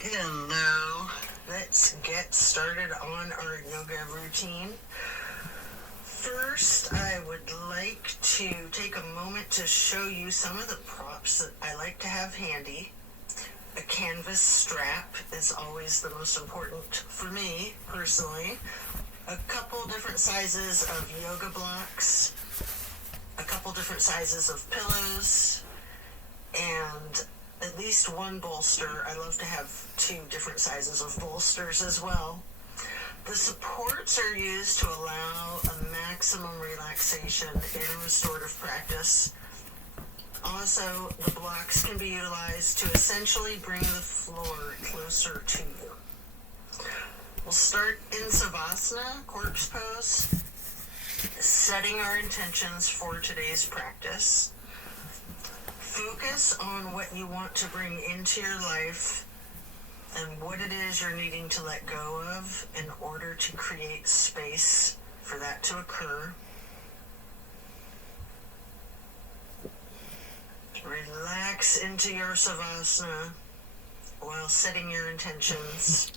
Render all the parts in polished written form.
Hello. Let's get started on our yoga routine. First, I would like to take a moment to show you some of the props that I like to have handy. A canvas strap is always the most important for me, personally. A couple different sizes of yoga blocks, a couple different sizes of pillows, and at least one bolster. I love to have 2 different sizes of bolsters as well. The supports are used to allow a maximum relaxation in a restorative practice. Also, the blocks can be utilized to essentially bring the floor closer to you. We'll start in Savasana, corpse pose, setting our intentions for today's practice. Focus on what you want to bring into your life and what it is you're needing to let go of in order to create space for that to occur. Relax into your Savasana while setting your intentions.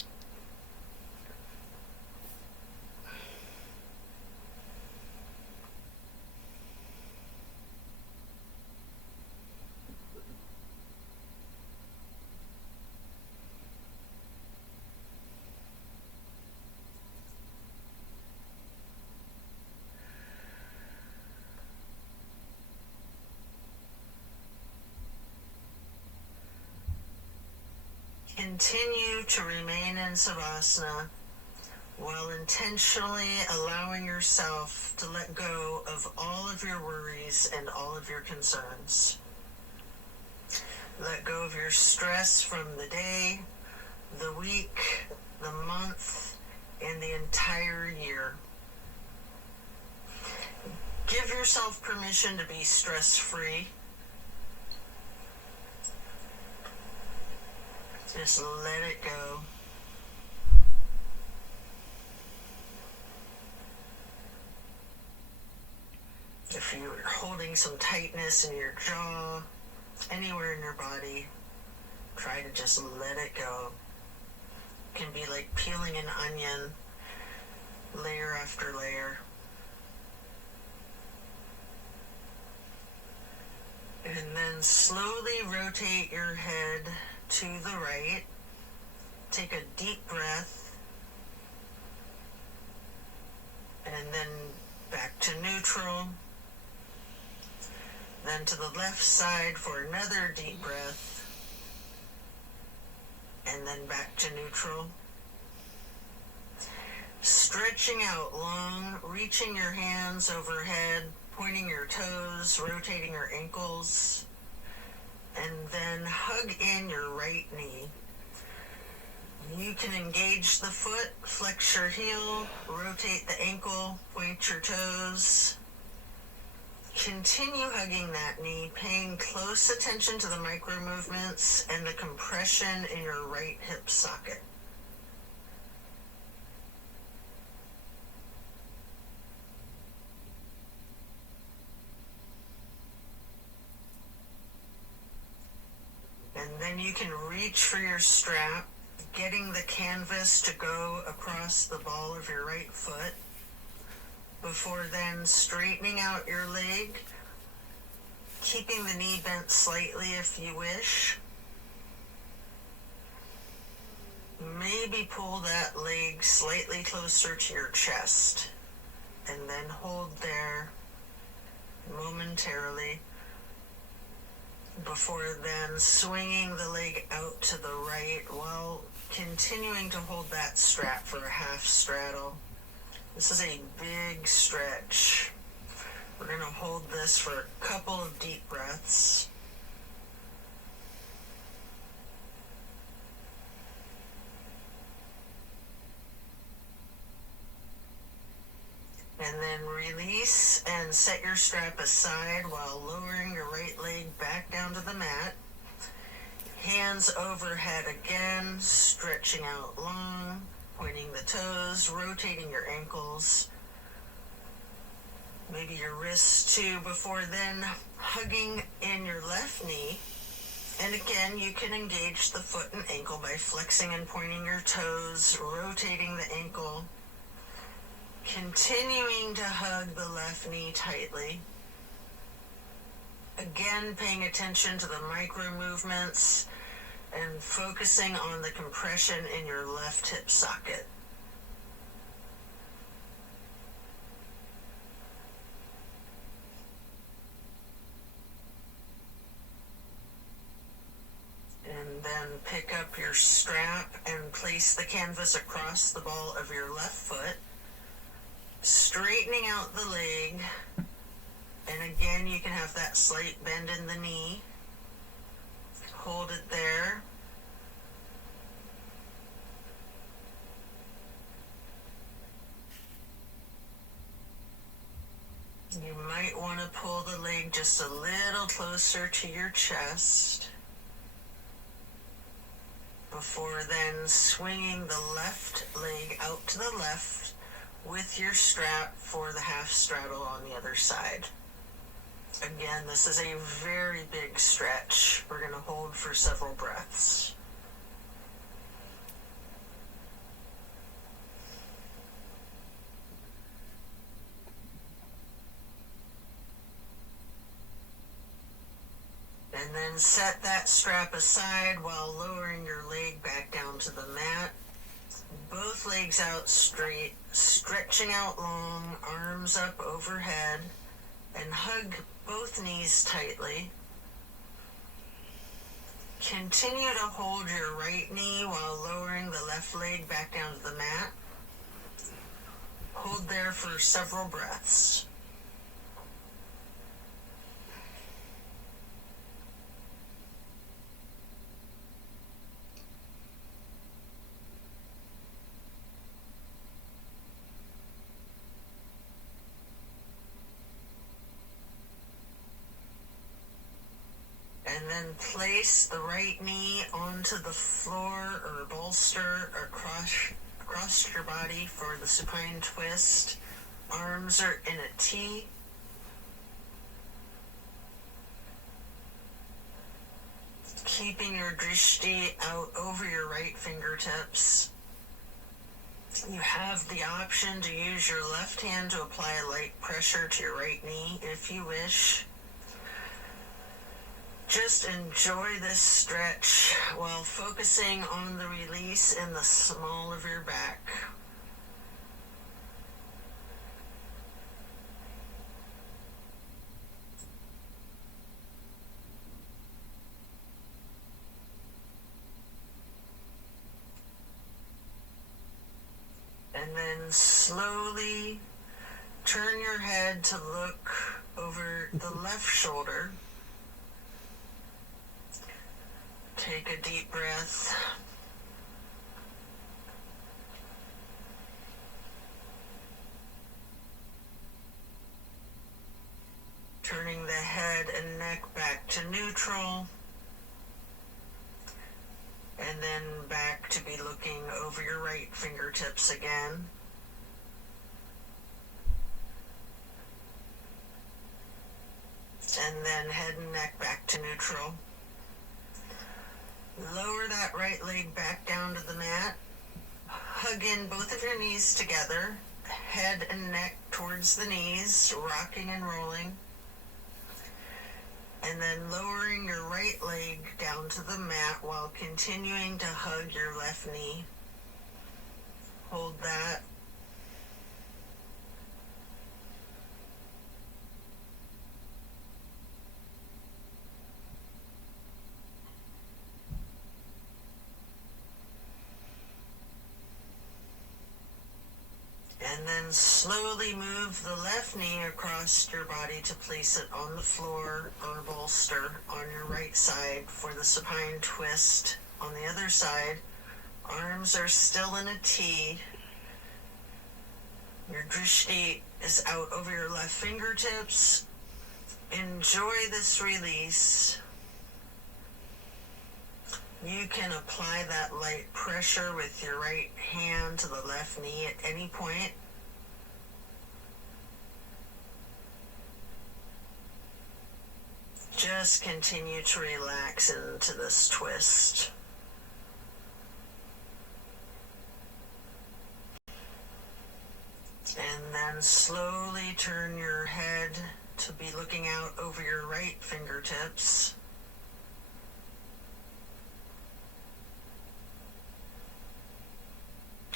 Continue to remain in Savasana while intentionally allowing yourself to let go of all of your worries and all of your concerns. Let go of your stress from the day, the week, the month, and the entire year. Give yourself permission to be stress-free. Just let it go. If you're holding some tightness in your jaw, anywhere in your body, try to just let it go. It can be like peeling an onion, layer after layer. And then slowly rotate your head to the right. Take a deep breath. And then back to neutral. Then to the left side for another deep breath. And then back to neutral. Stretching out long, reaching your hands overhead, pointing your toes, rotating your ankles, and then hug in your right knee. You can engage the foot, flex your heel, rotate the ankle, point your toes. Continue hugging that knee, paying close attention to the micro movements and the compression in your right hip socket. And then you can reach for your strap, getting the canvas to go across the ball of your right foot, before then straightening out your leg, keeping the knee bent slightly if you wish. Maybe pull that leg slightly closer to your chest, and then hold there momentarily, before then swinging the leg out to the right while continuing to hold that strap for a half straddle. This is a big stretch. We're going to hold this for a couple of deep breaths. And then release and set your strap aside while lowering your right leg back down to the mat. Hands overhead again, stretching out long, pointing the toes, rotating your ankles, maybe your wrists too, before then hugging in your left knee And again, you can engage the foot and ankle by flexing and pointing your toes, rotating the ankle, continuing to hug the left knee tightly. Again, paying attention to the micro movements and focusing on the compression in your left hip socket. And then pick up your strap and place the canvas across the ball of your left foot, straightening out the leg. And again, you can have that slight bend in the knee. Hold it there. You might want to pull the leg just a little closer to your chest before then swinging the left leg out to the left with your strap for the half straddle on the other side. Again, this is a very big stretch. We're going to hold for several breaths. And then set that strap aside while lowering your leg back down to the mat. Both legs out straight, stretching out long, arms up overhead, and hug both knees tightly. Continue to hold your right knee while lowering the left leg back down to the mat. Hold there for several breaths. And then place the right knee onto the floor or bolster across your body for the supine twist. Arms are in a T. Keeping your drishti out over your right fingertips. You have the option to use your left hand to apply a light pressure to your right knee if you wish. Just enjoy this stretch while focusing on the release in the small of your back. And then slowly turn your head to look over the left shoulder. Take a deep breath. Turning the head and neck back to neutral. And then back to be looking over your right fingertips again. And then head and neck back to neutral. Lower that right leg back down to the mat. Hug in both of your knees together. Head and neck towards the knees, rocking and rolling. And then lowering your right leg down to the mat while continuing to hug your left knee. Hold that. And then slowly move the left knee across your body to place it on the floor or bolster on your right side for the supine twist. On the other side, arms are still in a T. Your drishti is out over your left fingertips. Enjoy this release. You can apply that light pressure with your right hand to the left knee at any point. just continue to relax into this twist. And then slowly turn your head to be looking out over your right fingertips.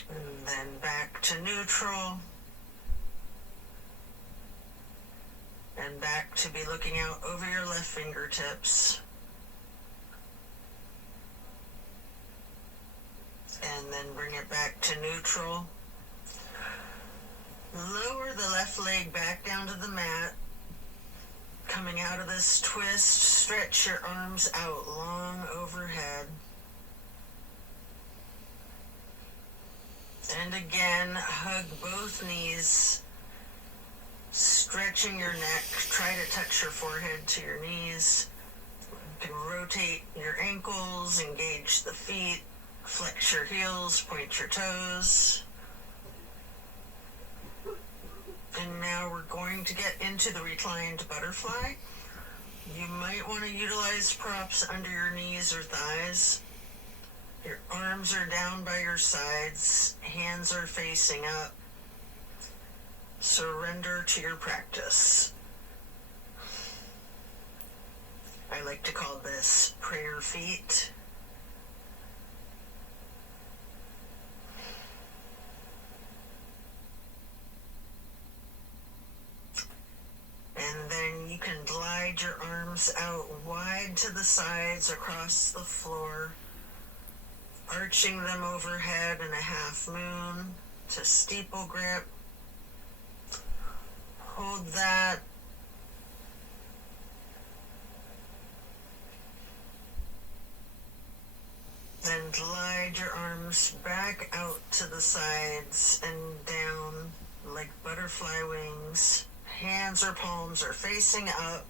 And then back to neutral. And back to be looking out over your left fingertips. And then bring it back to neutral. Lower the left leg back down to the mat. Coming out of this twist, stretch your arms out long overhead. And again, hug both knees, stretching your neck. Try to touch your forehead to your knees. You can rotate your ankles, engage the feet, flex your heels, point your toes. And now we're going to get into the reclined butterfly. You might want to utilize props under your knees or thighs. Your arms are down by your sides, hands are facing up. Surrender to your practice. I like to call this prayer feet. And then you can glide your arms out wide to the sides across the floor, arching them overhead in a half moon to steeple grip. Hold that. Then glide your arms back out to the sides and down like butterfly wings. Hands or palms are facing up.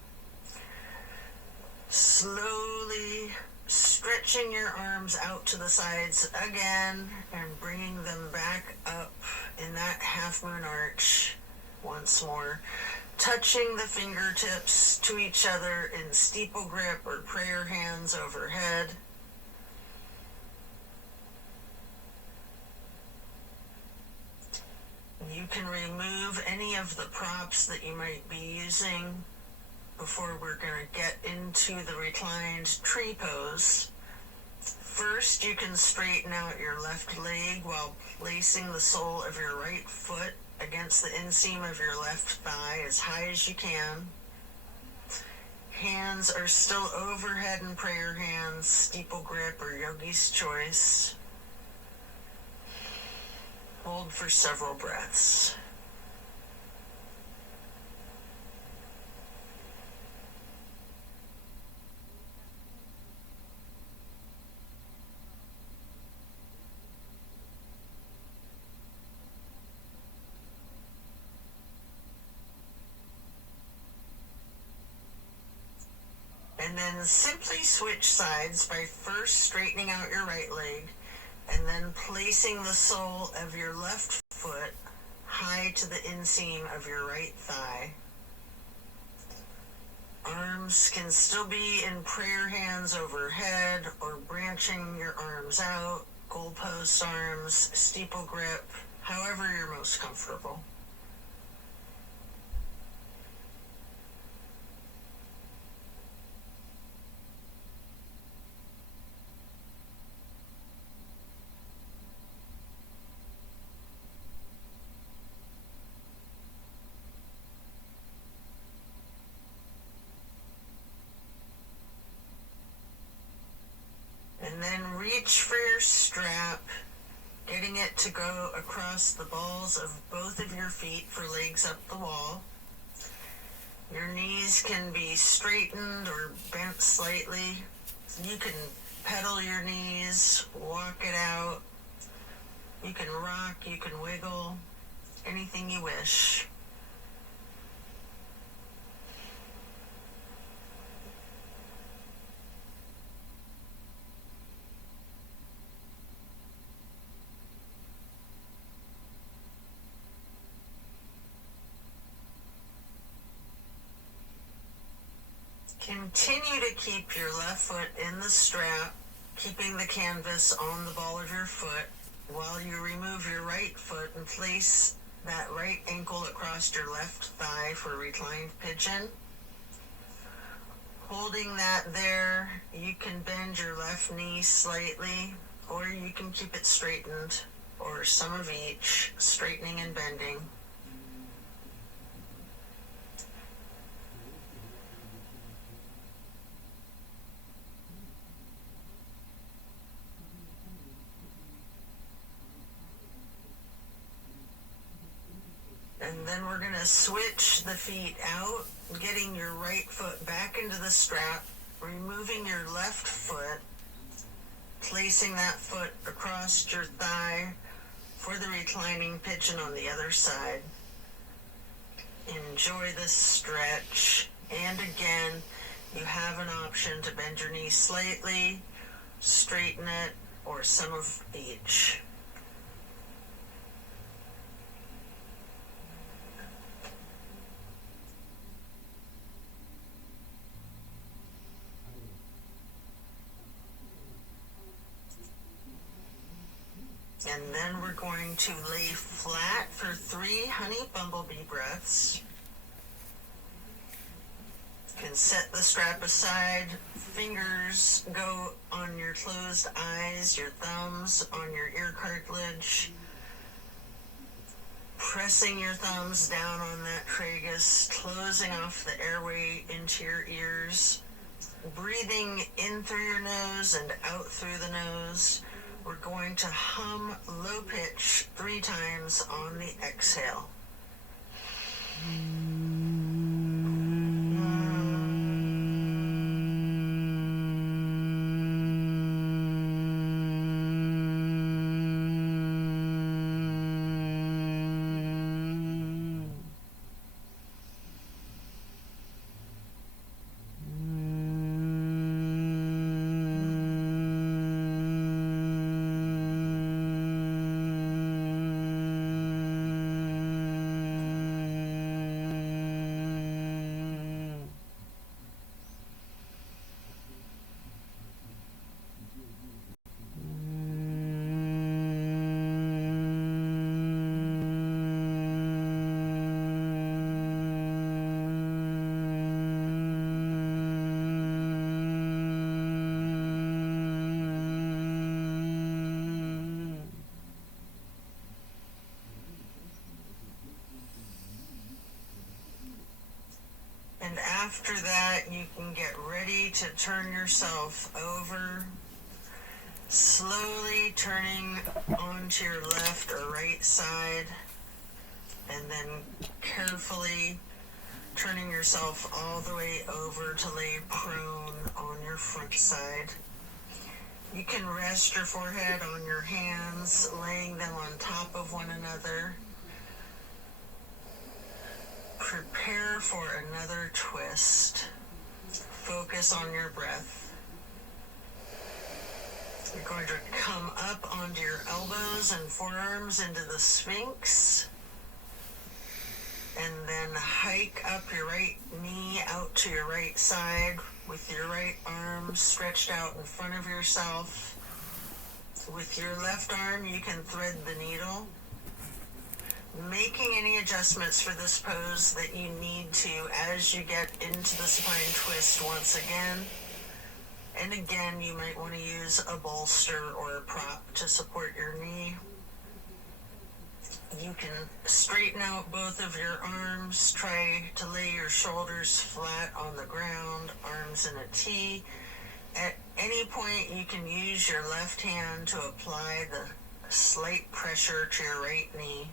Slowly stretching your arms out to the sides again and bringing them back up in that half moon arch once more. Touching the fingertips to each other in steeple grip or prayer hands overhead. You can remove any of the props that you might be using before we're going to get into the reclined tree pose. First, you can straighten out your left leg while placing the sole of your right foot against the inseam of your left thigh as high as you can. Hands are still overhead in prayer hands, steeple grip or yogi's choice. Hold for several breaths. And then simply switch sides by first straightening out your right leg and then placing the sole of your left foot high to the inseam of your right thigh. Arms can still be in prayer hands overhead or branching your arms out, goalpost arms, steeple grip, however you're most comfortable. And then reach for your strap, getting it to go across the balls of both of your feet for legs up the wall. Your knees can be straightened or bent slightly. You can pedal your knees, walk it out. You can rock, you can wiggle, anything you wish. Continue to keep your left foot in the strap, keeping the canvas on the ball of your foot while you remove your right foot and place that right ankle across your left thigh for reclined pigeon. Holding that there, you can bend your left knee slightly, or you can keep it straightened, or some of each, straightening and bending. And then we're going to switch the feet out, getting your right foot back into the strap, removing your left foot, placing that foot across your thigh for the reclining pigeon on the other side. Enjoy this stretch. And again, you have an option to bend your knee slightly, straighten it, or some of each. And then we're going to lay flat for 3 honey bumblebee breaths. You can set the strap aside, fingers go on your closed eyes, your thumbs on your ear cartilage, pressing your thumbs down on that tragus, closing off the airway into your ears, breathing in through your nose and out through the nose. We're going to hum low pitch 3 times on the exhale. And after that, you can get ready to turn yourself over, slowly turning onto your left or right side, and then carefully turning yourself all the way over to lay prone on your front side. You can rest your forehead on your hands, laying them on top of one another. Prepare for another twist. Focus on your breath. You're going to come up onto your elbows and forearms into the Sphinx. And then hike up your right knee out to your right side with your right arm stretched out in front of yourself. With your left arm, you can thread the needle, making any adjustments for this pose that you need to as you get into the supine twist once again. And again, you might want to use a bolster or a prop to support your knee. You can straighten out both of your arms, try to lay your shoulders flat on the ground, arms in a T. At any point, you can use your left hand to apply the slight pressure to your right knee,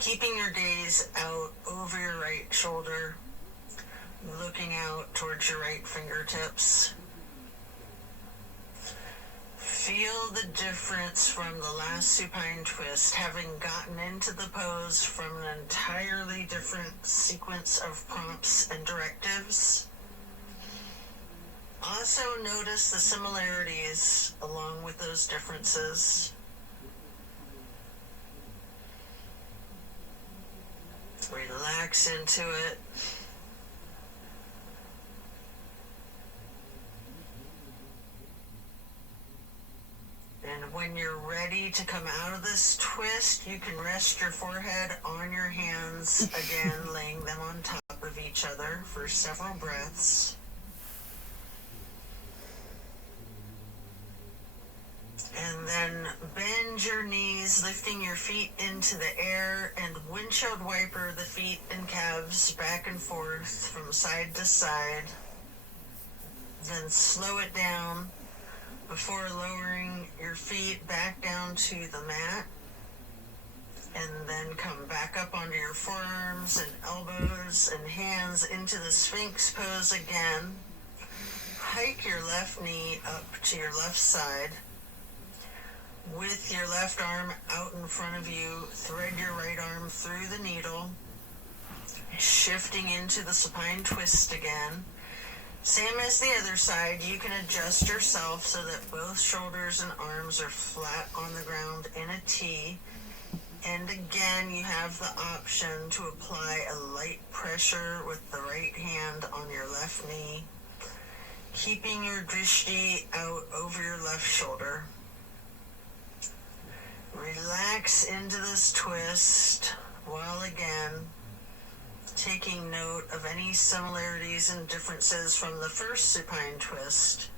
keeping your gaze out over your right shoulder, looking out towards your right fingertips. Feel the difference from the last supine twist, having gotten into the pose from an entirely different sequence of prompts and directives. Also notice the similarities along with those differences. Relax into it. when you're ready to come out of this twist, you can rest your forehead on your hands, again, laying them on top of each other for several breaths. And then bend your knees, lifting your feet into the air, and windshield wiper the feet and calves back and forth from side to side. Then slow it down before lowering your feet back down to the mat. And then come back up onto your forearms and elbows and hands into the Sphinx pose again. Hike your left knee up to your left side. With your left arm out in front of you, thread your right arm through the needle, shifting into the supine twist again. Same as the other side, you can adjust yourself so that both shoulders and arms are flat on the ground in a T. And again, you have the option to apply a light pressure with the right hand on your left knee, keeping your drishti out over your left shoulder. Relax into this twist while again taking note of any similarities and differences from the first supine twist,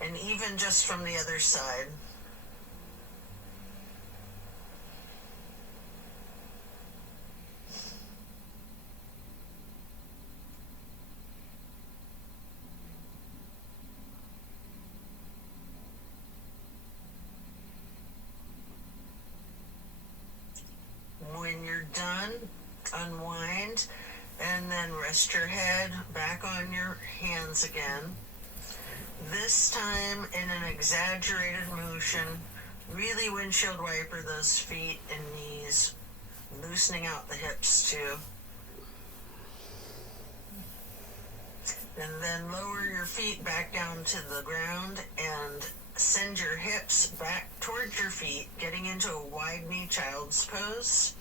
and even just from the other side. When you're done, unwind, and then rest your head back on your hands again. This time in an exaggerated motion, really windshield wiper those feet and knees, loosening out the hips too. And then lower your feet back down to the ground and send your hips back towards your feet, getting into a wide knee child's pose.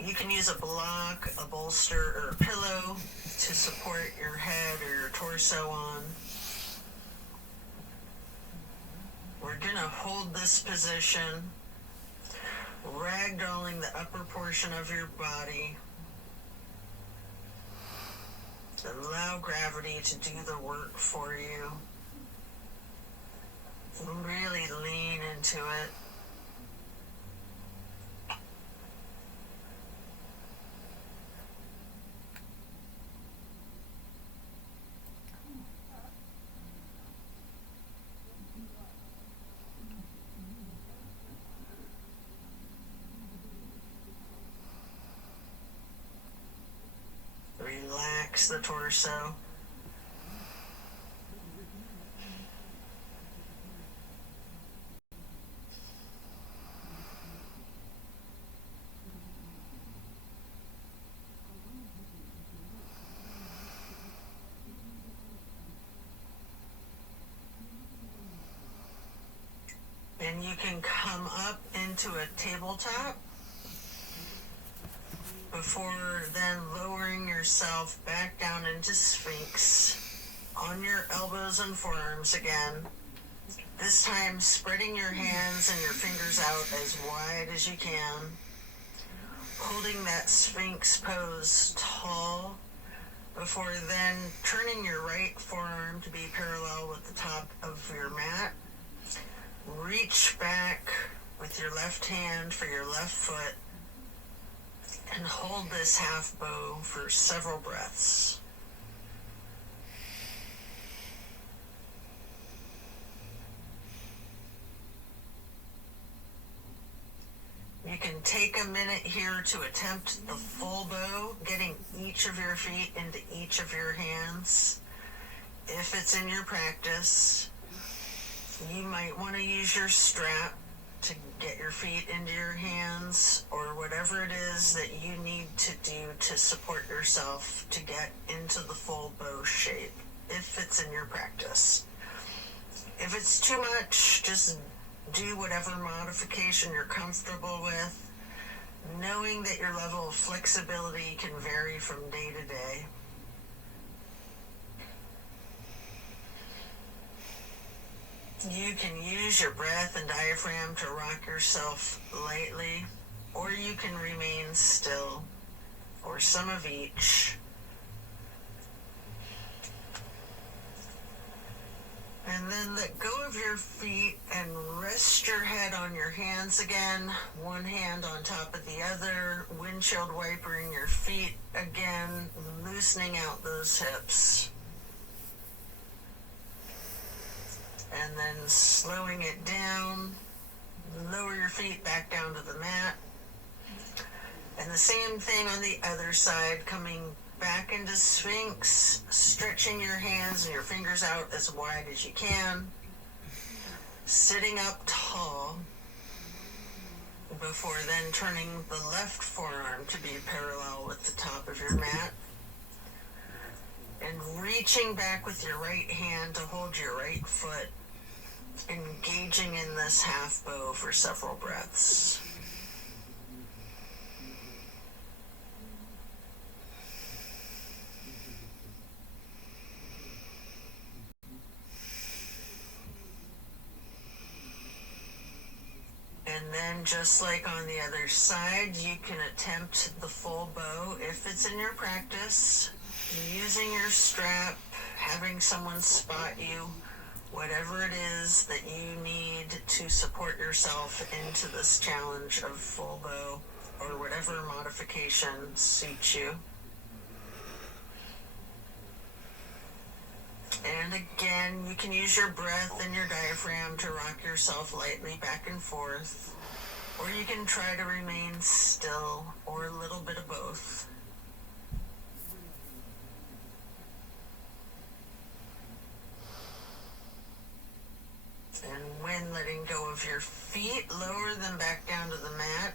You can use a block, a bolster, or a pillow to support your head or your torso on. We're going to hold this position, ragdolling the upper portion of your body. Allow gravity to do the work for you. Really lean into it. Relax the torso. And you can come up into a tabletop before then lowering yourself back down into Sphinx on your elbows and forearms again. This time spreading your hands and your fingers out as wide as you can, holding that Sphinx pose tall before then turning your right forearm to be parallel with the top of your mat. Reach back with your left hand for your left foot and hold this half bow for several breaths. You can take a minute here to attempt the full bow, getting each of your feet into each of your hands. If it's in your practice, you might want to use your strap to get your feet into your hands, or whatever it is that you need to do to support yourself to get into the full bow shape, if it's in your practice. If it's too much, just do whatever modification you're comfortable with, knowing that your level of flexibility can vary from day to day. You can use your breath and diaphragm to rock yourself lightly, or you can remain still, or some of each. And then let go of your feet and rest your head on your hands again, one hand on top of the other, windshield wipering your feet again, loosening out those hips. And then slowing it down, lower your feet back down to the mat. And the same thing on the other side, coming back into Sphinx, stretching your hands and your fingers out as wide as you can, sitting up tall, before then turning the left forearm to be parallel with the top of your mat, and reaching back with your right hand to hold your right foot, engaging in this half bow for several breaths. And then just like on the other side, you can attempt the full bow if it's in your practice, using your strap, having someone spot you, whatever it is that you need to support yourself into this challenge of full bow, or whatever modification suits you. And again, you can use your breath and your diaphragm to rock yourself lightly back and forth, or you can try to remain still, or a little bit of both. And when letting go of your feet, lower them back down to the mat.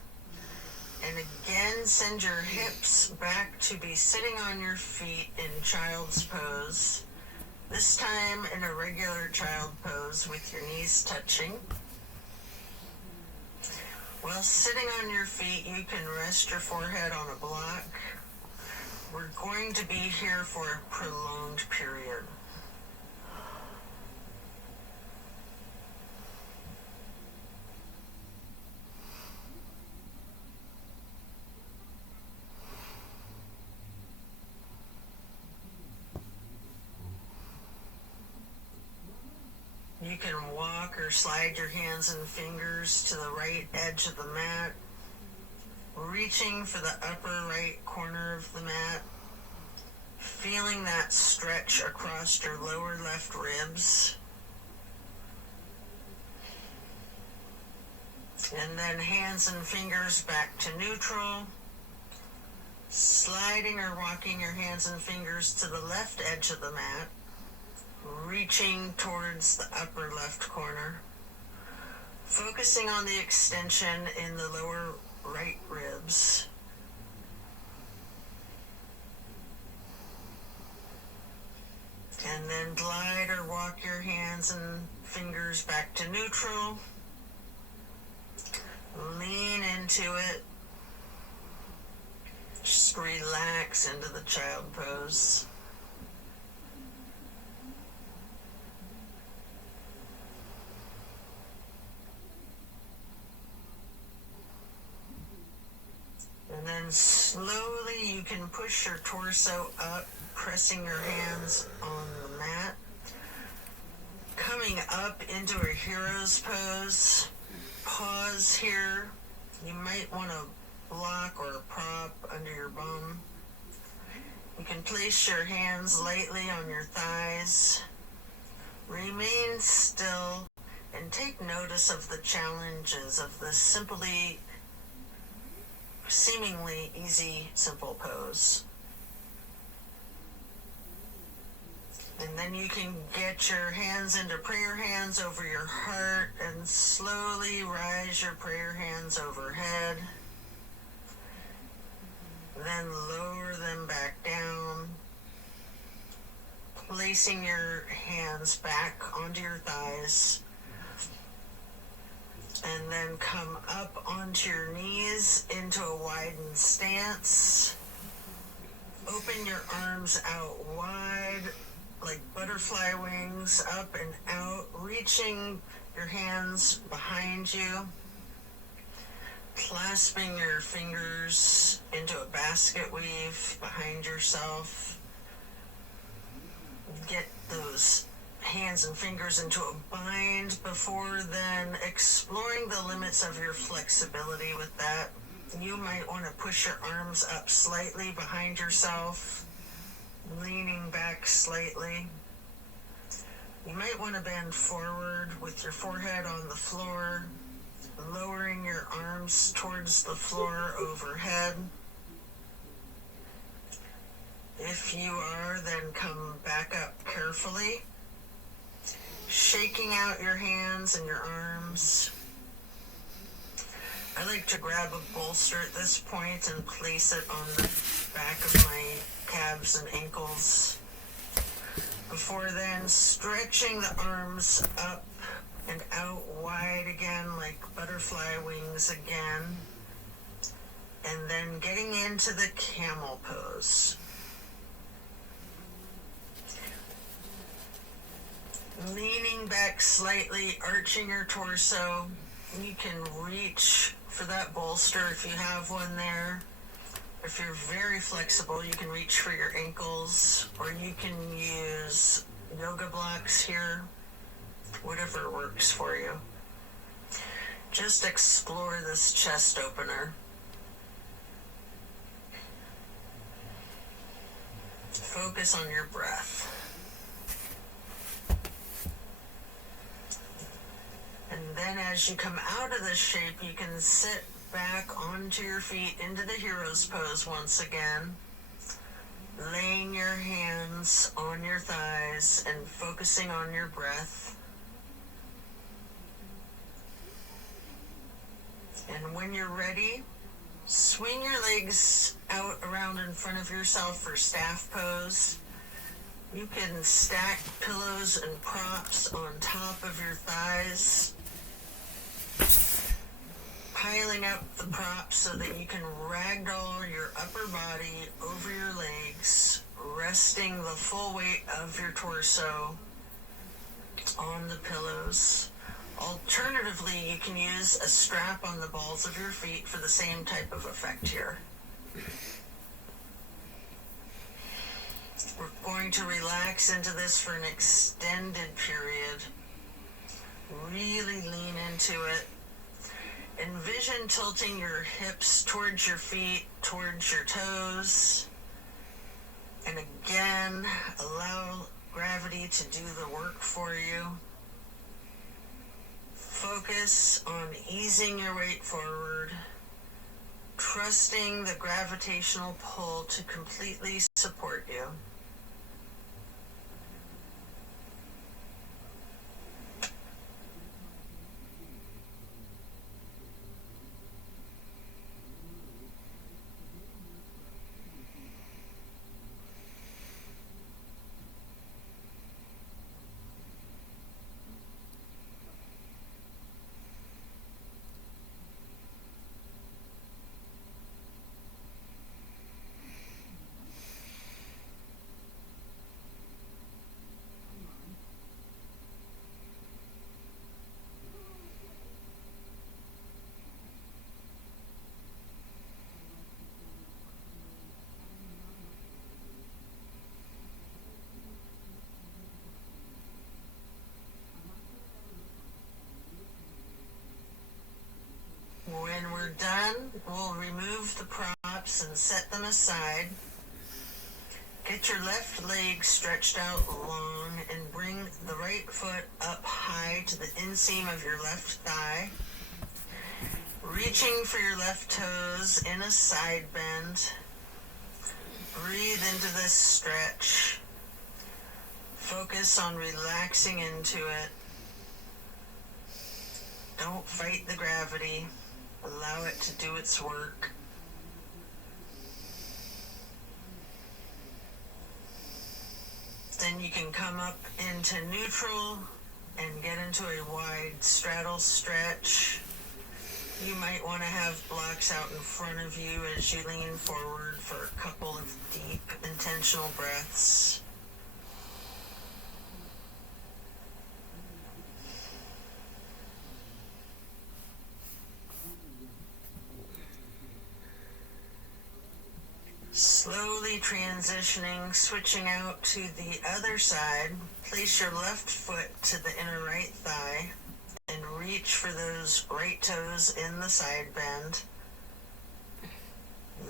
And again, send your hips back to be sitting on your feet in child's pose. This time in a regular child pose with your knees touching. While sitting on your feet, you can rest your forehead on a block. We're going to be here for a prolonged period. You can walk or slide your hands and fingers to the right edge of the mat, reaching for the upper right corner of the mat, feeling that stretch across your lower left ribs. And then hands and fingers back to neutral, sliding or walking your hands and fingers to the left edge of the mat, reaching towards the upper left corner, focusing on the extension in the lower right ribs. And then glide or walk your hands and fingers back to neutral. Lean into it. Just relax into the child pose. And then slowly you can push your torso up, pressing your hands on the mat. Coming up into a hero's pose. Pause here. You might want a block or a prop under your bum. You can place your hands lightly on your thighs. Remain still and take notice of the challenges of this seemingly easy, simple pose. And then you can get your hands into prayer hands over your heart and slowly rise your prayer hands overhead. Then lower them back down, placing your hands back onto your thighs. And then come up onto your knees into a widened stance. Open your arms out wide, like butterfly wings, up and out, reaching your hands behind you, clasping your fingers into a basket weave behind yourself. Get those hands and fingers into a bind before then exploring the limits of your flexibility with that. You might want to push your arms up slightly behind yourself, leaning back slightly. You might want to bend forward with your forehead on the floor, lowering your arms towards the floor overhead. If you are, then come back up carefully, shaking out your hands and your arms. I like to grab a bolster at this point and place it on the back of my calves and ankles. Before then, stretching the arms up and out wide again like butterfly wings again. And then getting into the camel pose. Leaning back slightly, arching your torso. You can reach for that bolster if you have one there. If you're very flexible, you can reach for your ankles, or you can use yoga blocks here, whatever works for you. Just explore this chest opener. Focus on your breath. And then as you come out of this shape, you can sit back onto your feet into the hero's pose once again, laying your hands on your thighs and focusing on your breath. And when you're ready, swing your legs out around in front of yourself for staff pose. You can stack pillows and props on top of your thighs, piling up the props so that you can ragdoll your upper body over your legs, resting the full weight of your torso on the pillows. Alternatively, you can use a strap on the balls of your feet for the same type of effect here. We're going to relax into this for an extended period. Really lean into it. Envision tilting your hips towards your feet, towards your toes. And again, allow gravity to do the work for you. Focus on easing your weight forward, trusting the gravitational pull to completely support you. When we're done, we'll remove the props and set them aside. Get your left leg stretched out long and bring the right foot up high to the inseam of your left thigh. Reaching for your left toes in a side bend. Breathe into this stretch. Focus on relaxing into it. Don't fight the gravity. Allow it to do its work. Then you can come up into neutral and get into a wide straddle stretch. You might want to have blocks out in front of you as you lean forward for a couple of deep, intentional breaths. Slowly transitioning, switching out to the other side. Place your left foot to the inner right thigh and reach for those right toes in the side bend.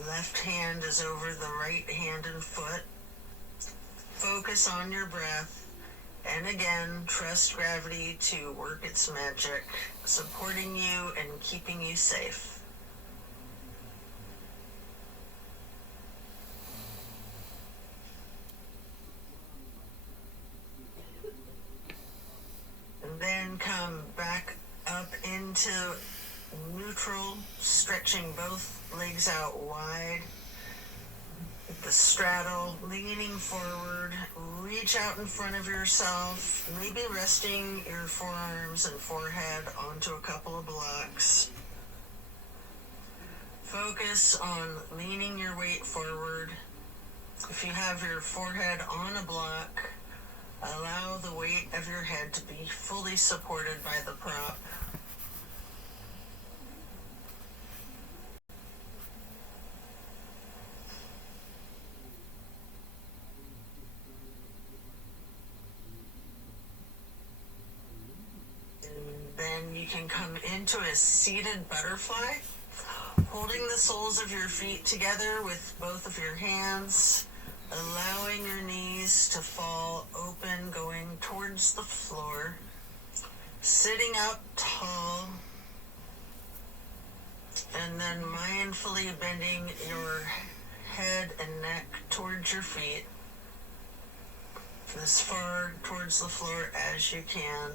Left hand is over the right hand and foot. Focus on your breath, and again, trust gravity to work its magic, supporting you and keeping you safe. And then come back up into neutral, stretching both legs out wide. The straddle, leaning forward, reach out in front of yourself, maybe resting your forearms and forehead onto a couple of blocks. Focus on leaning your weight forward. If you have your forehead on a block, allow the weight of your head to be fully supported by the prop. Then you can come into a seated butterfly, holding the soles of your feet together with both of your hands, allowing your knees to fall open, going towards the floor, sitting up tall, and then mindfully bending your head and neck towards your feet, as far towards the floor as you can.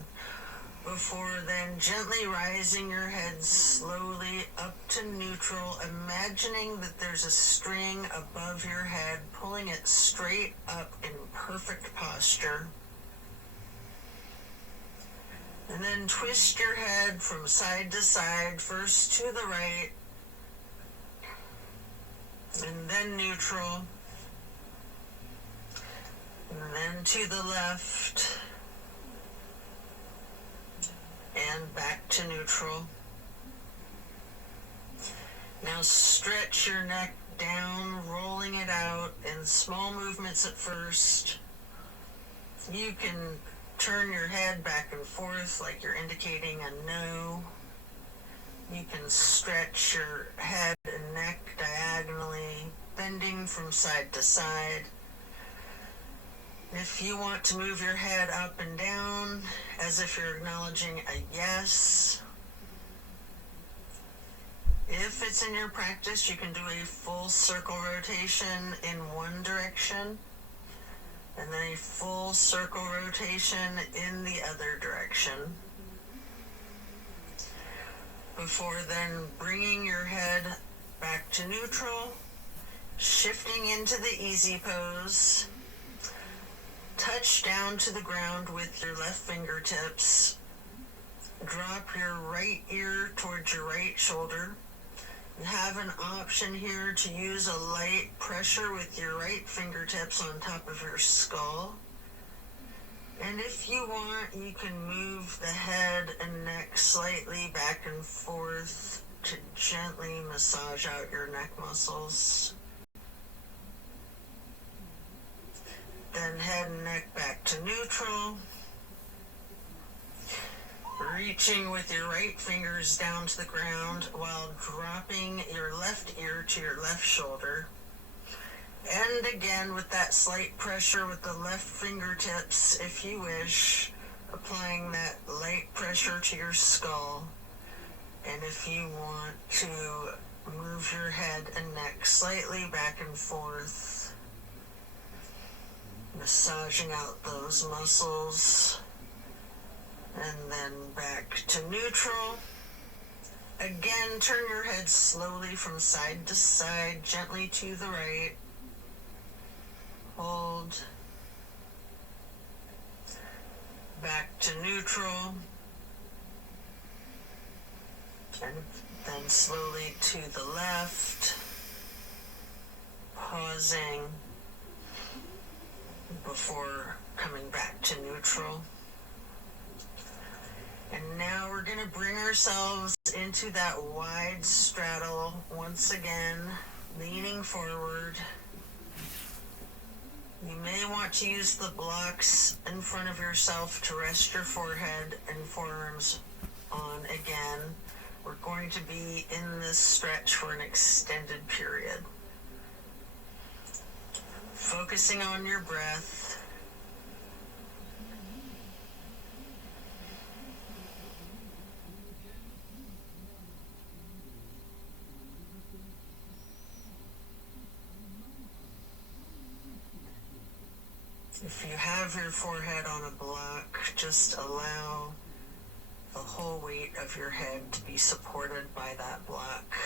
Before then, gently rising your head slowly up to neutral, imagining that there's a string above your head, pulling it straight up in perfect posture. And then twist your head from side to side, first to the right, and then neutral, and then to the left, and back to neutral. Now stretch your neck down, rolling it out in small movements at first. You can turn your head back and forth like you're indicating a no. You can stretch your head and neck diagonally, bending from side to side. If you want to move your head up and down as if you're acknowledging a yes. If it's in your practice, you can do a full circle rotation in one direction and then a full circle rotation in the other direction. Before then, bringing your head back to neutral, shifting into the easy pose. Touch down to the ground with your left fingertips. Drop your right ear towards your right shoulder. You have an option here to use a light pressure with your right fingertips on top of your skull. And if you want, you can move the head and neck slightly back and forth to gently massage out your neck muscles. Then head and neck back to neutral. Reaching with your right fingers down to the ground while dropping your left ear to your left shoulder. And again with that slight pressure with the left fingertips, if you wish, applying that light pressure to your skull. And if you want to move your head and neck slightly back and forth, massaging out those muscles, and then back to neutral. Again, turn your head slowly from side to side, gently to the right. Hold. Back to neutral. And then slowly to the left. Pausing before coming back to neutral. And now we're going to bring ourselves into that wide straddle once again, leaning forward, You may want to use the blocks in front of yourself to rest your forehead and forearms on again. We're going to be in this stretch for an extended period. Focusing on your breath. If you have your forehead on a block, just allow the whole weight of your head to be supported by that block.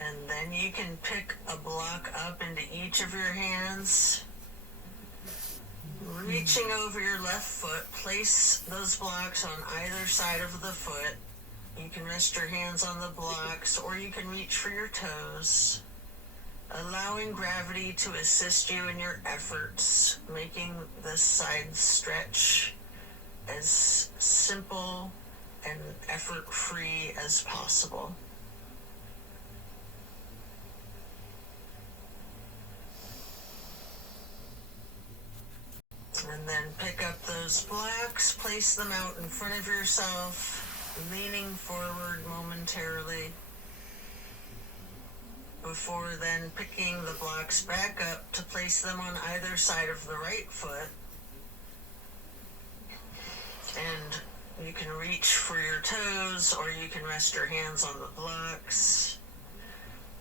And then you can pick a block up into each of your hands. Reaching over your left foot, place those blocks on either side of the foot. You can rest your hands on the blocks, or you can reach for your toes, allowing gravity to assist you in your efforts, making this side stretch as simple and effort-free as possible. And then pick up those blocks, place them out in front of yourself, leaning forward momentarily, before then picking the blocks back up to place them on either side of the right foot. And you can reach for your toes, or you can rest your hands on the blocks.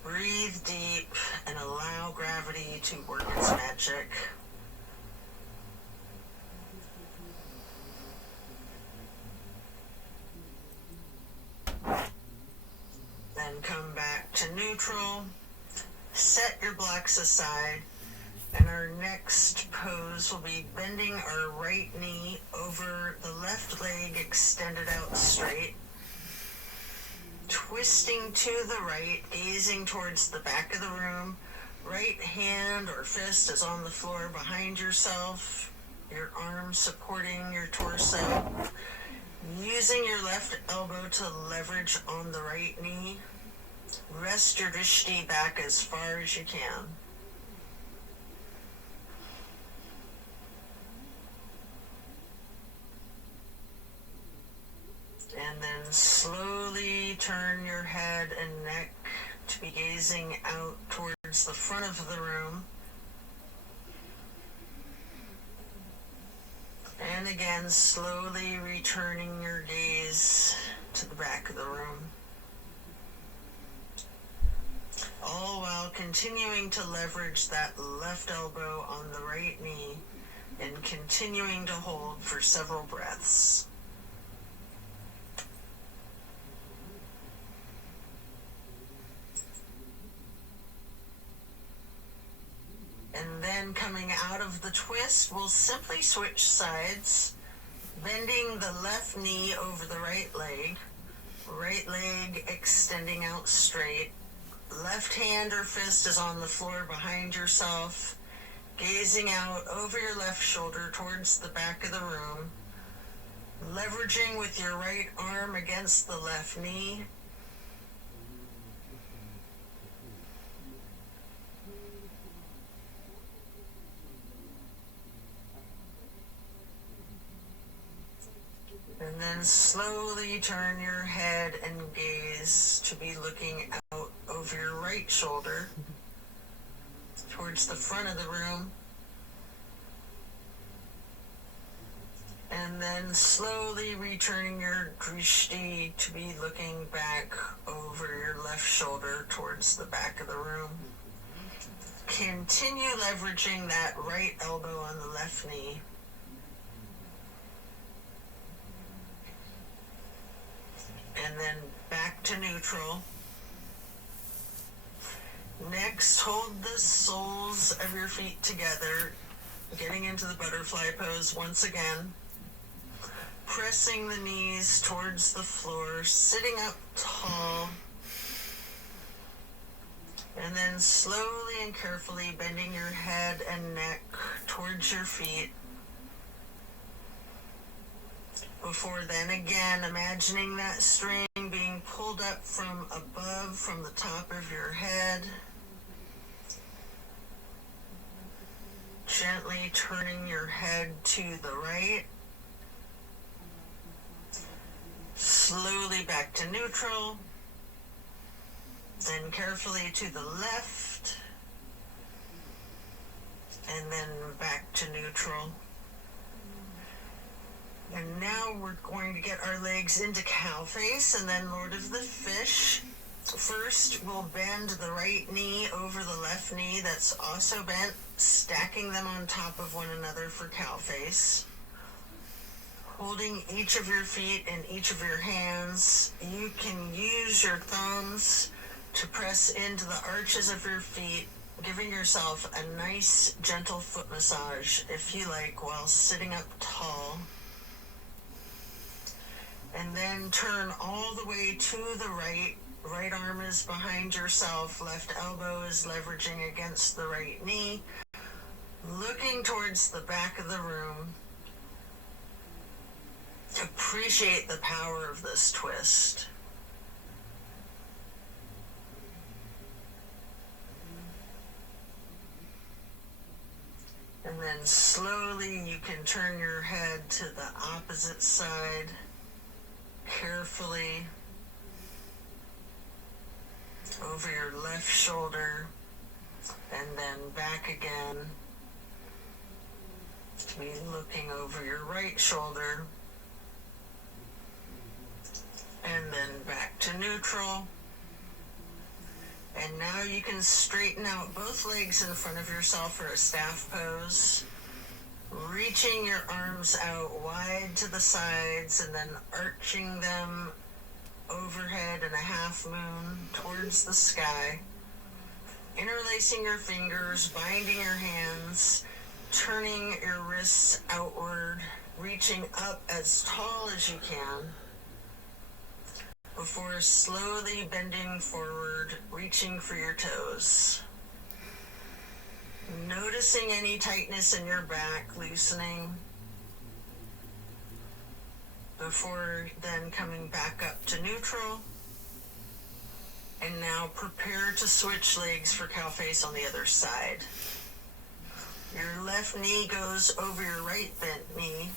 Breathe deep and allow gravity to work its magic. Then come back to neutral, set your blocks aside, and our next pose will be bending our right knee over the left leg extended out straight, twisting to the right, gazing towards the back of the room. Right hand or fist is on the floor behind yourself, your arm supporting your torso. Using your left elbow to leverage on the right knee, rest your drishti back as far as you can. And then slowly turn your head and neck to be gazing out towards the front of the room. And again, slowly returning your gaze to the back of the room. All while continuing to leverage that left elbow on the right knee and continuing to hold for several breaths. And then coming out of the twist, we'll simply switch sides, bending the left knee over the right leg extending out straight. Left hand or fist is on the floor behind yourself, gazing out over your left shoulder towards the back of the room, leveraging with your right arm against the left knee. And then slowly turn your head and gaze to be looking out over your right shoulder towards the front of the room. And then slowly returning your drishti to be looking back over your left shoulder towards the back of the room. Continue leveraging that right elbow on the left knee. And then back to neutral. Next, hold the soles of your feet together, getting into the butterfly pose once again. Pressing the knees towards the floor, sitting up tall. And then slowly and carefully bending your head and neck towards your feet. Before then, again, imagining that string being pulled up from above, from the top of your head. Gently turning your head to the right. Slowly back to neutral. Then carefully to the left. And then back to neutral. And now we're going to get our legs into cow face and then Lord of the Fish. First, we'll bend the right knee over the left knee that's also bent, stacking them on top of one another for cow face. Holding each of your feet in each of your hands, you can use your thumbs to press into the arches of your feet, giving yourself a nice, gentle foot massage, if you like, while sitting up tall. And then turn all the way to the right. Right arm is behind yourself. Left elbow is leveraging against the right knee. Looking towards the back of the room. Appreciate the power of this twist. And then slowly you can turn your head to the opposite side. Carefully over your left shoulder and then back again to be looking over your right shoulder and then back to neutral. And now you can straighten out both legs in front of yourself for a staff pose. Reaching your arms out wide to the sides and then arching them overhead in a half moon towards the sky. Interlacing your fingers, binding your hands, turning your wrists outward, reaching up as tall as you can, before slowly bending forward, reaching for your toes. Noticing any tightness in your back, loosening, before then coming back up to neutral. And now prepare to switch legs for cow face on the other side. Your left knee goes over your right bent knee,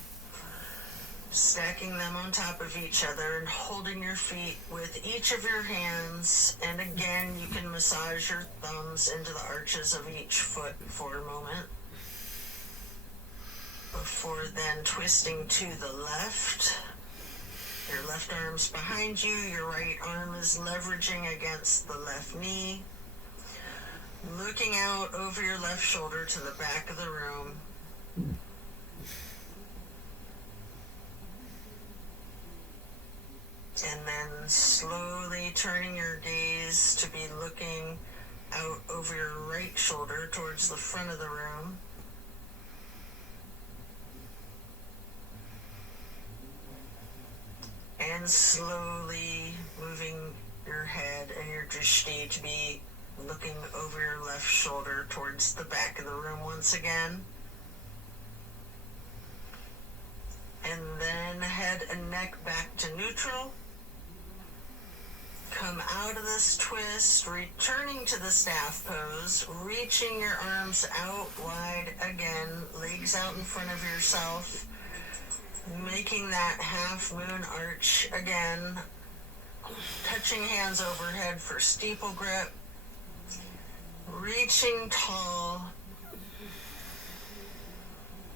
stacking them on top of each other and holding your feet with each of your hands. And again, you can massage your thumbs into the arches of each foot for a moment. Before then twisting to the left. Your left arm's behind you, your right arm is leveraging against the left knee. Looking out over your left shoulder to the back of the room. And then slowly turning your gaze to be looking out over your right shoulder towards the front of the room. And slowly moving your head and your drishti to be looking over your left shoulder towards the back of the room once again. And then head and neck back to neutral. Come out of this twist, returning to the staff pose, reaching your arms out wide again, legs out in front of yourself, making that half moon arch again, touching hands overhead for steeple grip, reaching tall,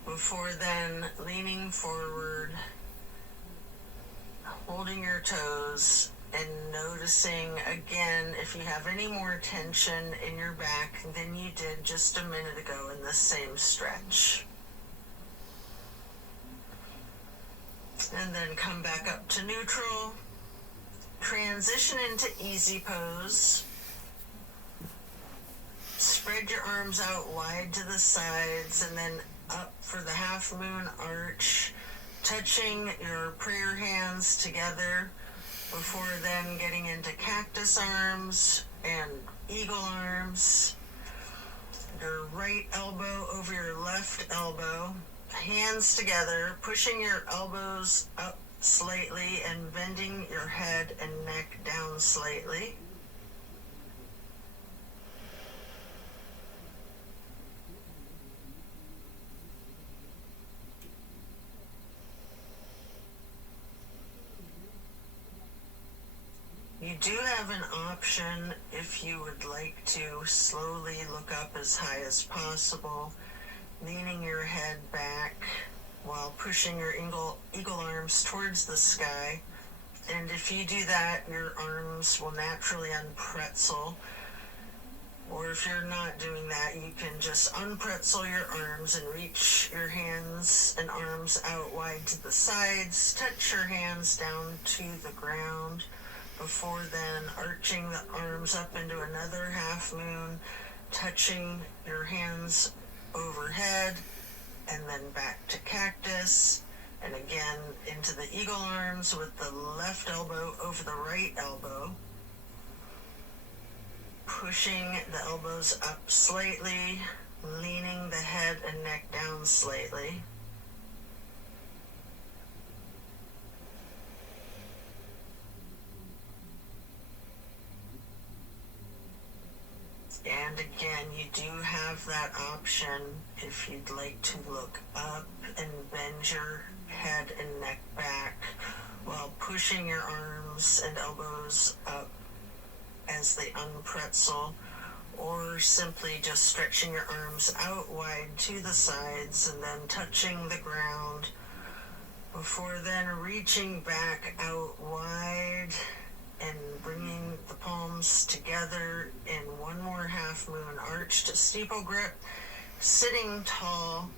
before then leaning forward, holding your toes, and noticing again if you have any more tension in your back than you did just a minute ago in this same stretch. And then come back up to neutral. Transition into easy pose. Spread your arms out wide to the sides and then up for the half moon arch, touching your prayer hands together before then getting into cactus arms, and eagle arms. Your right elbow over your left elbow, hands together, pushing your elbows up slightly and bending your head and neck down slightly. You do have an option if you would like to slowly look up as high as possible, leaning your head back while pushing your eagle arms towards the sky. And if you do that, your arms will naturally unpretzel. Or if you're not doing that, you can just unpretzel your arms and reach your hands and arms out wide to the sides. Touch your hands down to the ground. Before then, arching the arms up into another half moon, touching your hands overhead, and then back to cactus, and again into the eagle arms with the left elbow over the right elbow, pushing the elbows up slightly, leaning the head and neck down slightly. And again, you do have that option if you'd like to look up and bend your head and neck back while pushing your arms and elbows up as they unpretzel, or simply just stretching your arms out wide to the sides and then touching the ground before then reaching back out wide and bringing the palms together in one more half moon arch to steeple grip, sitting tall.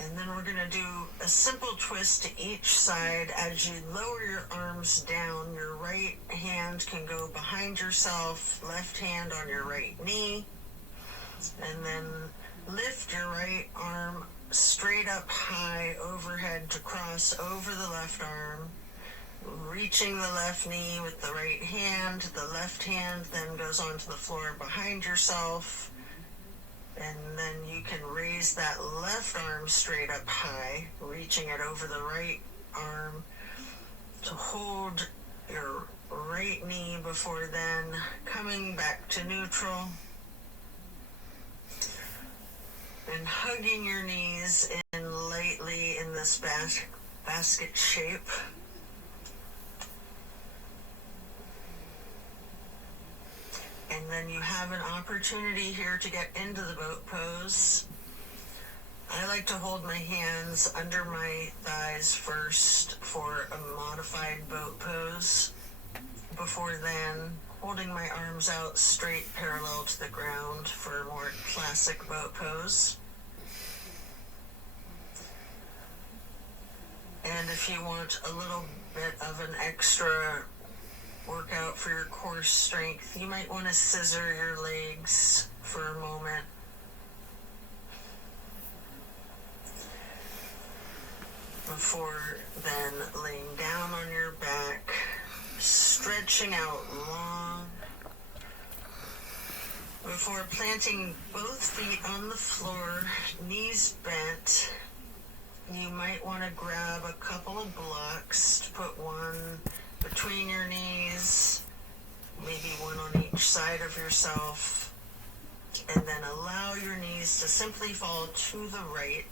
And then we're going to do a simple twist to each side. As you lower your arms down, your right hand can go behind yourself, left hand on your right knee, and then lift your right arm straight up high overhead to cross over the left arm. Reaching the left knee with the right hand. The left hand then goes onto the floor behind yourself. And then you can raise that left arm straight up high, reaching it over the right arm to hold your right knee before then coming back to neutral. And hugging your knees in lightly in this basket shape. And then you have an opportunity here to get into the boat pose. I like to hold my hands under my thighs first for a modified boat pose. Before then, holding my arms out straight parallel to the ground for a more classic boat pose. And if you want a little bit of an extra workout for your core strength, you might want to scissor your legs for a moment. Before then laying down on your back, stretching out long. Before planting both feet on the floor, knees bent, you might want to grab a couple of blocks to put one between your knees, maybe one on each side of yourself, and then allow your knees to simply fall to the right.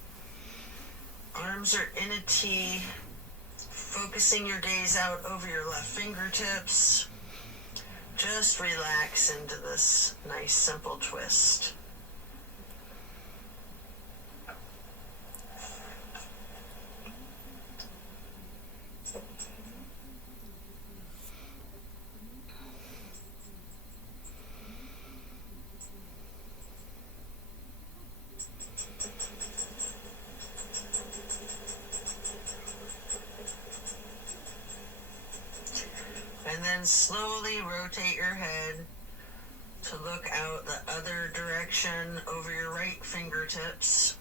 Arms are in a T, focusing your gaze out over your left fingertips. Just relax into this nice simple twist. And then slowly rotate your head to look out the other direction over your right fingertips.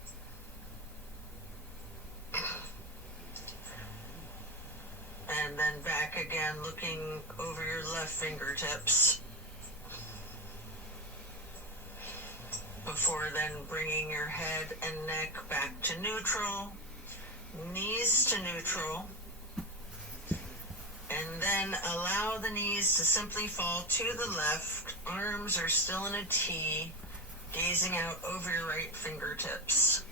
And then back again then looking over your left fingertips. Before then bringing your head and neck back to neutral, knees to neutral, and then allow the knees to simply fall to the left. Arms are still in a T, gazing out over your right fingertips.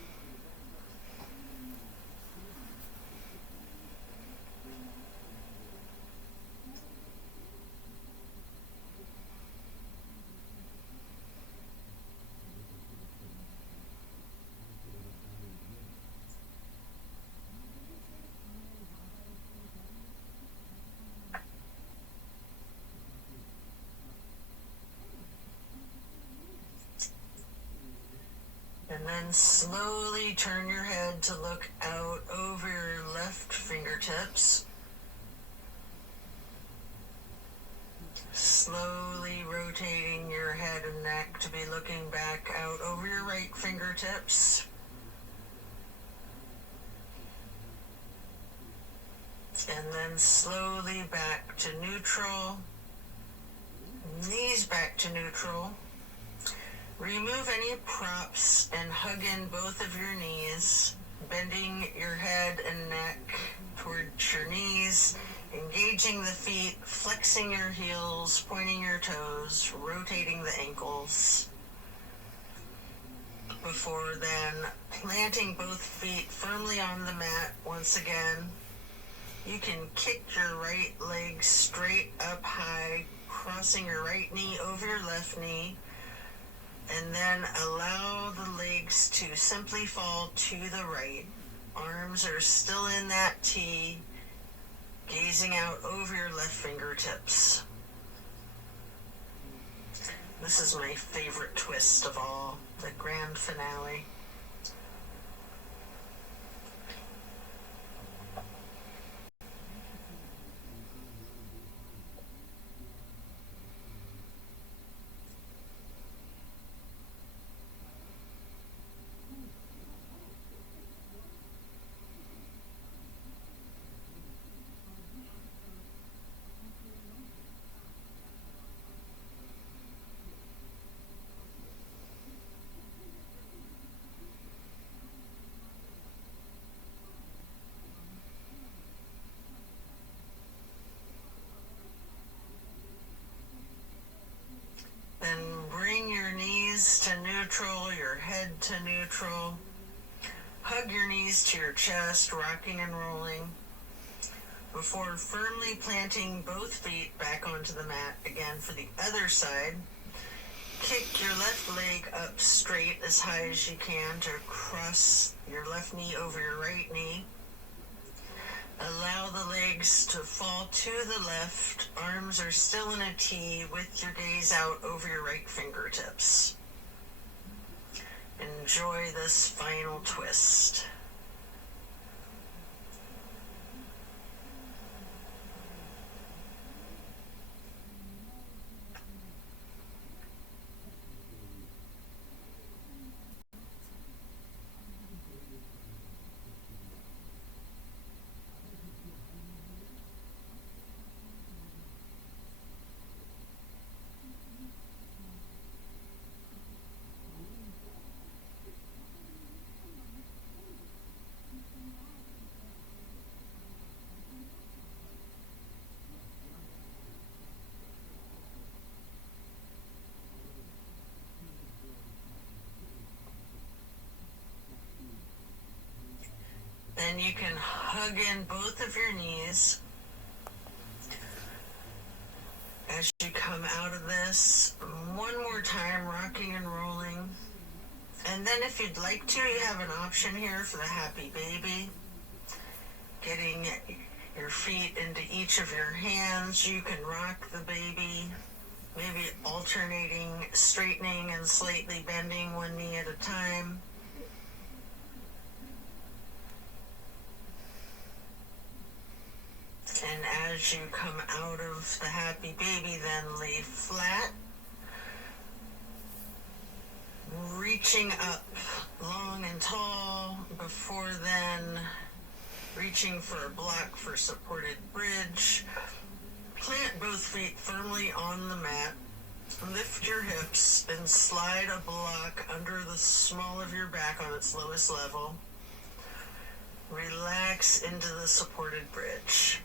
And then slowly turn your head to look out over your left fingertips. Slowly rotating your head and neck to be looking back out over your right fingertips. And then slowly back to neutral. Knees back to neutral. Remove any props and hug in both of your knees, bending your head and neck towards your knees, engaging the feet, flexing your heels, pointing your toes, rotating the ankles. Before then, planting both feet firmly on the mat once again. You can kick your right leg straight up high, crossing your right knee over your left knee. And then allow the legs to simply fall to the right. Arms are still in that T, gazing out over your left fingertips. This is my favorite twist of all, the grand finale. Then bring your knees to neutral, your head to neutral. Hug your knees to your chest, rocking and rolling. Before firmly planting both feet back onto the mat again for the other side. Kick your left leg up straight as high as you can to cross your left knee over your right knee. Allow the legs to fall to the left. Arms are still in a T with your gaze out over your right fingertips. Enjoy this final twist. Then you can hug in both of your knees as you come out of this. One more time, rocking and rolling. And then if you'd like to, you have an option here for the happy baby. Getting your feet into each of your hands. You can rock the baby, maybe alternating, straightening and slightly bending one knee at a time. And as you come out of the happy baby, then lay flat, reaching up long and tall, before then reaching for a block for supported bridge, Plant both feet firmly on the mat. Lift your hips and slide a block under the small of your back on its lowest level. Relax into the supported bridge.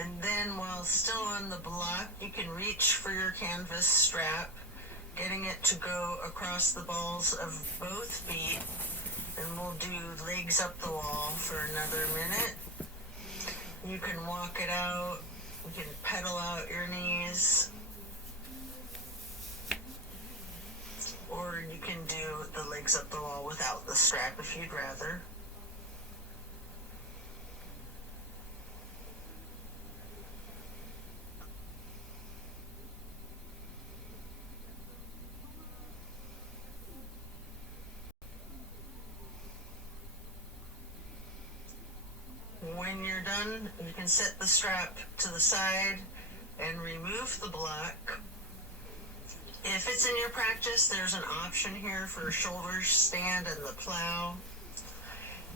And then while still on the block, you can reach for your canvas strap, getting it to go across the balls of both feet. And we'll do legs up the wall for another minute. You can walk it out. You can pedal out your knees. Or you can do the legs up the wall without the strap if you'd rather. When you're done, you can set the strap to the side and remove the block. If it's in your practice, there's an option here for shoulder stand and the plow.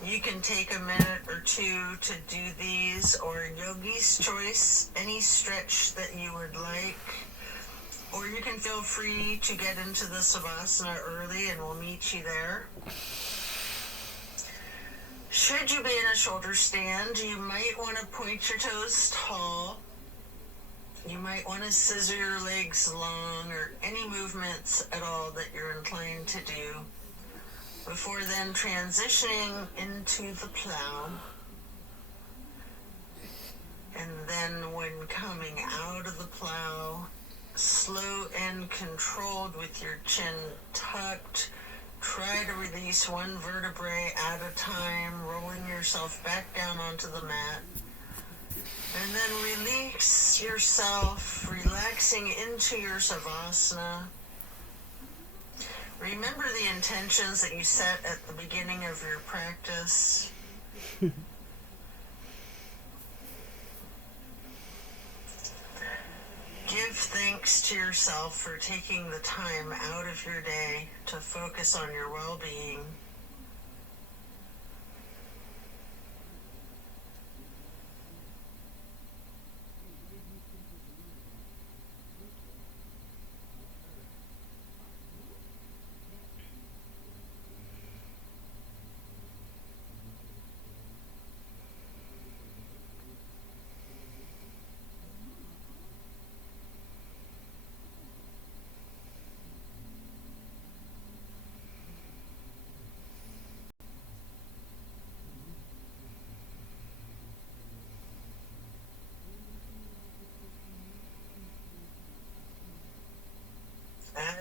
You can take a minute or two to do these, or yogi's choice, any stretch that you would like. Or you can feel free to get into the Savasana early and we'll meet you there. Should you be in a shoulder stand, you might want to point your toes tall. You might want to scissor your legs long, or any movements at all that you're inclined to do, before then transitioning into the plow. And then when coming out of the plow, slow and controlled with your chin tucked, try to release one vertebrae at a time, rolling yourself back down onto the mat. And then release yourself, relaxing into your Savasana. Remember the intentions that you set at the beginning of your practice. Give thanks to yourself for taking the time out of your day to focus on your well-being.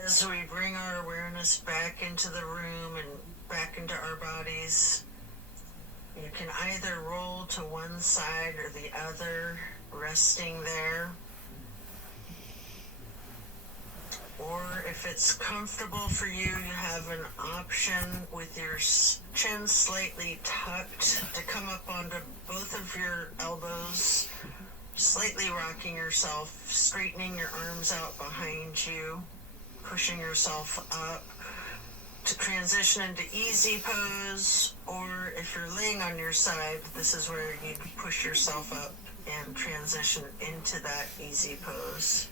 As we bring our awareness back into the room and back into our bodies, you can either roll to one side or the other, resting there. Or if it's comfortable for you, you have an option with your chin slightly tucked to come up onto both of your elbows, slightly rocking yourself, straightening your arms out behind you, pushing yourself up to transition into easy pose. Or if you're laying on your side, this is where you push yourself up and transition into that easy pose.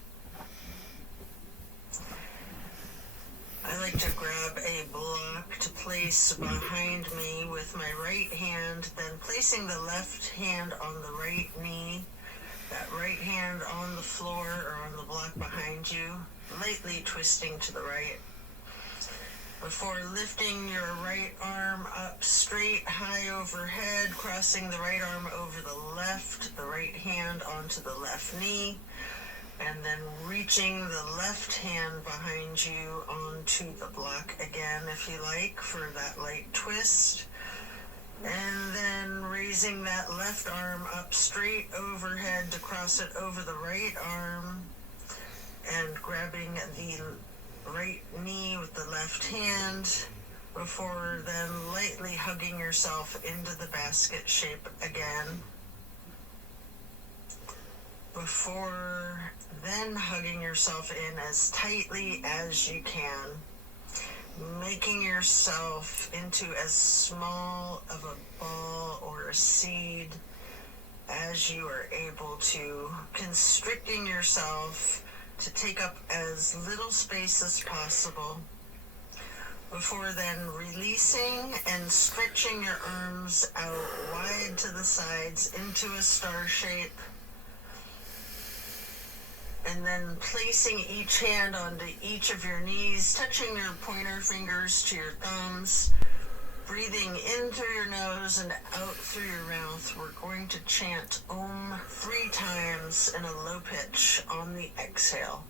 I like to grab a block to place behind me with my right hand, then placing the left hand on the right knee, that right hand on the floor or on the block behind you, lightly twisting to the right. Before lifting your right arm up straight, high overhead, crossing the right arm over the left, the right hand onto the left knee, and then reaching the left hand behind you onto the block again, if you like, for that light twist. And then raising that left arm up straight overhead to cross it over the right arm, and grabbing the right knee with the left hand, before then lightly hugging yourself into the basket shape again. Before then hugging yourself in as tightly as you can, making yourself into as small of a ball or a seed as you are able to, constricting yourself to take up as little space as possible. Before then releasing and stretching your arms out wide to the sides into a star shape. And then placing each hand onto each of your knees, touching your pointer fingers to your thumbs, breathing in through your nose and out through your mouth. We're going to chant Om 3 times in a low pitch on the exhale.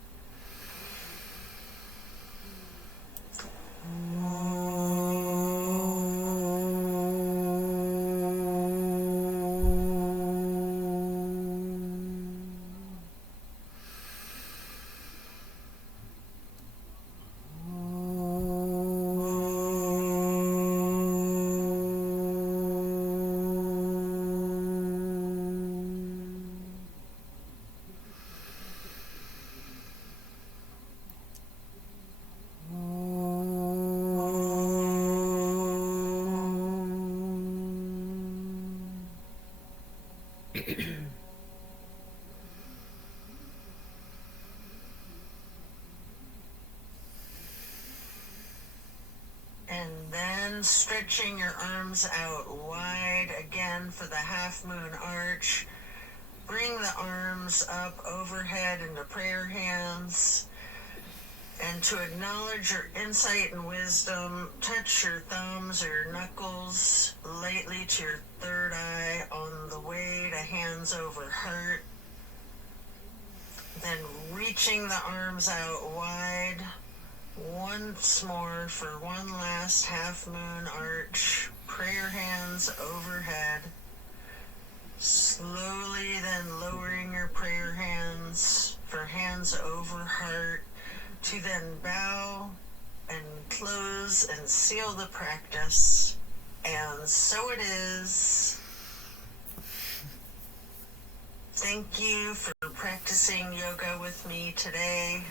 And then stretching your arms out wide again for the half moon arch. Bring the arms up overhead into prayer hands. And to acknowledge your insight and wisdom, touch your thumbs or your knuckles lightly to your third eye on the way to hands over heart. Then reaching the arms out wide once more for one last half moon arch. Prayer hands overhead. Slowly then lowering your prayer hands for hands over heart, to then bow and close and seal the practice. And so it is. Thank you for practicing yoga with me today.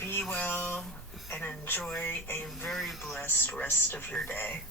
Be well and enjoy a very blessed rest of your day.